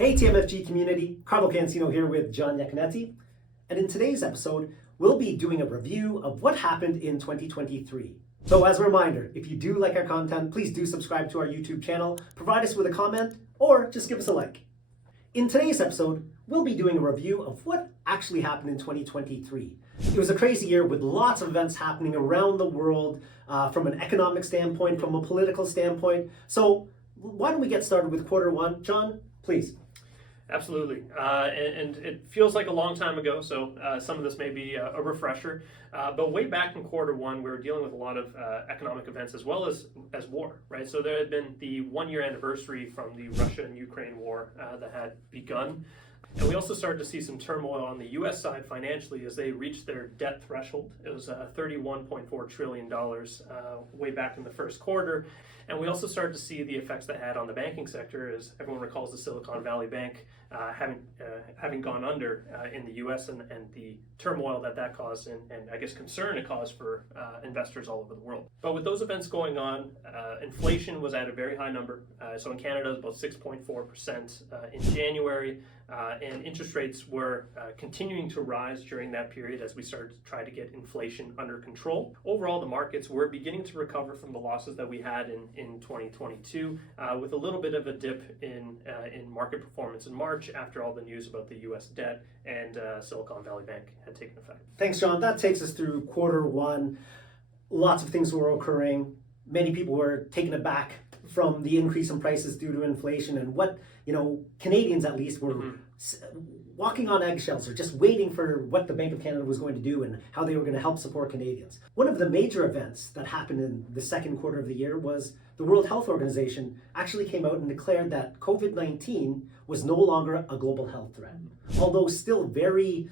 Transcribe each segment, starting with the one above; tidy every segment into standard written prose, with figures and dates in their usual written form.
Hey TMFG community, Carlo Cansino here with John Iaconetti, and in today's episode, we'll be doing a review of what happened in 2023. So as a reminder, if you do like our content, please do subscribe to our YouTube channel, provide us with a comment, or just give us a like. In today's episode, we'll be doing a review of what actually happened in 2023. It was a crazy year with lots of events happening around the world from an economic standpoint, from a political standpoint. So why don't we get started with quarter one? John, please. Absolutely, and it feels like a long time ago, so some of this may be a refresher, but way back in quarter one, we were dealing with a lot of economic events as well as war, right? So there had been the 1-year anniversary from the Russia and Ukraine war that had begun, and we also started to see some turmoil on the U.S. side financially as they reached their debt threshold. It was $31.4 trillion way back in the first quarter. And we also started to see the effects that had on the banking sector, as everyone recalls the Silicon Valley Bank having gone under in the U.S. and the turmoil that caused and I guess concern it caused for investors all over the world. But with those events going on, inflation was at a very high number. So in Canada, it was about 6.4% in January, and interest rates were continuing to rise during that period as we started to try to get inflation under control. Overall, the markets were beginning to recover from the losses that we had in 2022, with a little bit of a dip in market performance in March after all the news about the U.S. debt and Silicon Valley Bank had taken effect. Thanks, John. That takes us through quarter one. Lots of things were occurring. Many people were taken aback from the increase in prices due to inflation and what, Canadians at least were walking on eggshells or just waiting for what the Bank of Canada was going to do and how they were going to help support Canadians. One of the major events that happened in the second quarter of the year was the World Health Organization actually came out and declared that COVID-19 was no longer a global health threat. Although still very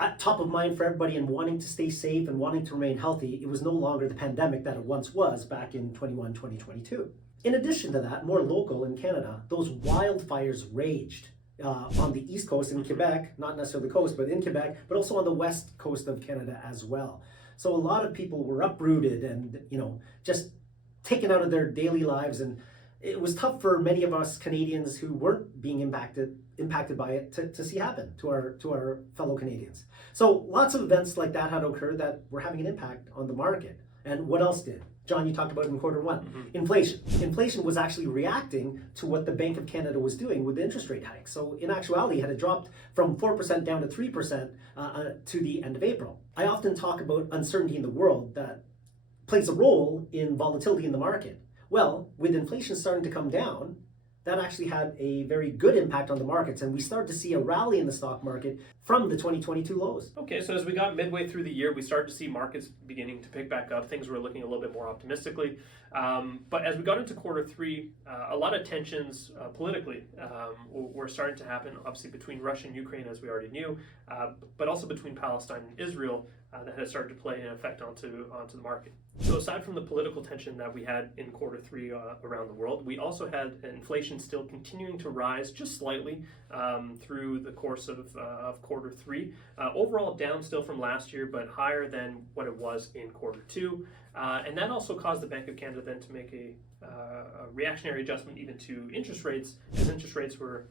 at top of mind for everybody and wanting to stay safe and wanting to remain healthy, it was no longer the pandemic that it once was back in 2022. In addition to that, more local in Canada, those wildfires raged on the east coast in Quebec, not necessarily the coast, but in Quebec, but also on the west coast of Canada as well. So a lot of people were uprooted and, just taken out of their daily lives. And it was tough for many of us Canadians who weren't being impacted by it to see happen to our fellow Canadians. So lots of events like that had occurred that were having an impact on the market. And what else did? John, you talked about it in quarter one. Inflation. Inflation was actually reacting to what the Bank of Canada was doing with the interest rate hike. So in actuality, it had dropped from 4% down to 3% to the end of April. I often talk about uncertainty in the world that plays a role in volatility in the market. Well, with inflation starting to come down, that actually had a very good impact on the markets, and we started to see a rally in the stock market from the 2022 lows. Okay, so as we got midway through the year, we started to see markets beginning to pick back up. Things were looking a little bit more optimistically. But as we got into quarter three, a lot of tensions politically were starting to happen, obviously between Russia and Ukraine, as we already knew, but also between Palestine and Israel that had started to play an effect onto the market. So aside from the political tension that we had in quarter three around the world, we also had inflation still continuing to rise just slightly through the course of quarter three. Overall down still from last year, but higher than what it was in quarter two. And that also caused the Bank of Canada then to make a reactionary adjustment even to interest rates, as interest rates were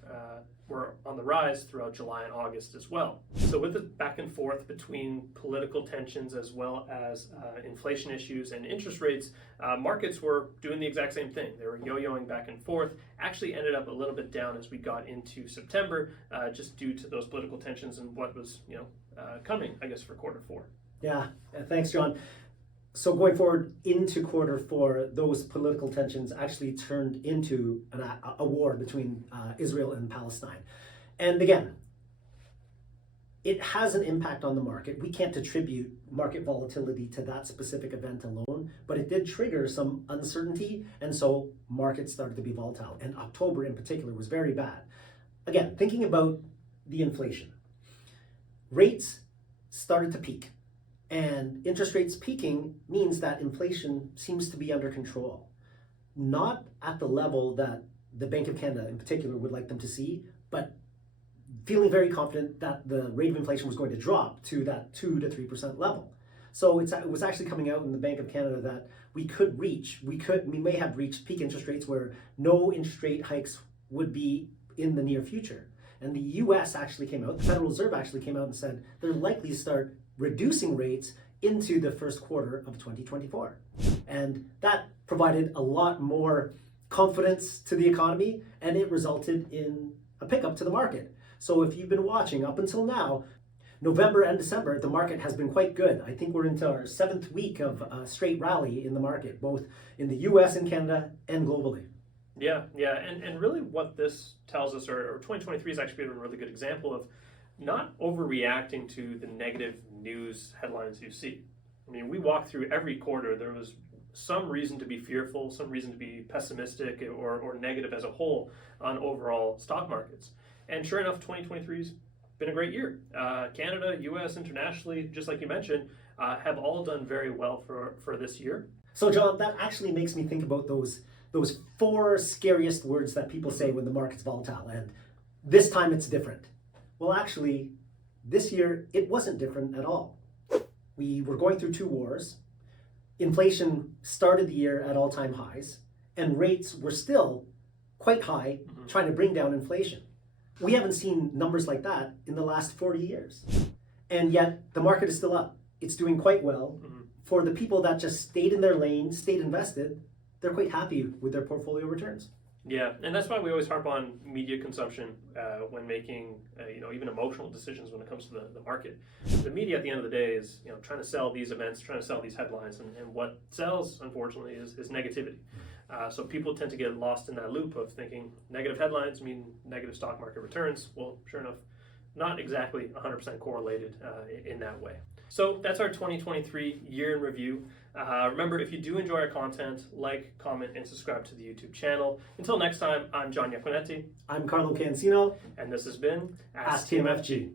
on the rise throughout July and August as well. So with the back and forth between political tensions as well as inflation issues and interest rates, markets were doing the exact same thing. They were yo-yoing back and forth, actually ended up a little bit down as we got into September, just due to those political tensions and what was coming, I guess, for quarter four. Yeah, thanks, John. So going forward into quarter four, those political tensions actually turned into a war between Israel and Palestine. And again, it has an impact on the market. We can't attribute market volatility to that specific event alone, but it did trigger some uncertainty, and so markets started to be volatile. And October in particular was very bad. Again, thinking about the inflation, rates started to peak. And interest rates peaking means that inflation seems to be under control. Not at the level that the Bank of Canada in particular would like them to see, but feeling very confident that the rate of inflation was going to drop to that 2 to 3% level. So it was actually coming out in the Bank of Canada that we may have reached peak interest rates where no interest rate hikes would be in the near future. And the US actually came out, the Federal Reserve actually came out and said they're likely to start reducing rates into the first quarter of 2024. And that provided a lot more confidence to the economy, and it resulted in a pickup to the market. So if you've been watching up until now, November and December, the market has been quite good. I think we're into our 7th week of a straight rally in the market, both in the US and Canada and globally. Yeah, and really what this tells us, or 2023 has actually been a really good example of not overreacting to the negative news headlines you see. I mean, we walked through every quarter, there was some reason to be fearful, some reason to be pessimistic or negative as a whole on overall stock markets. And sure enough, 2023's been a great year. Canada, US, internationally, just like you mentioned, have all done very well for this year. So John, that actually makes me think about those 4 scariest words that people say when the market's volatile, and this time it's different. Well, actually, this year it wasn't different at all. We were going through 2 wars. Inflation started the year at all-time highs, and rates were still quite high, trying to bring down inflation. We haven't seen numbers like that in the last 40 years. And yet the market is still up. It's doing quite well. For the people that just stayed in their lane, stayed invested, they're quite happy with their portfolio returns. Yeah, and that's why we always harp on media consumption when making even emotional decisions when it comes to the market. The media at the end of the day is trying to sell these events, trying to sell these headlines, and what sells, unfortunately, is negativity. So people tend to get lost in that loop of thinking negative headlines mean negative stock market returns. Well, sure enough, not exactly 100% correlated in that way. So that's our 2023 year in review. Remember, if you do enjoy our content, like, comment, and subscribe to the YouTube channel. Until next time, I'm John Iaconetti. I'm Carlo Cansino. And this has been Ask TMFG.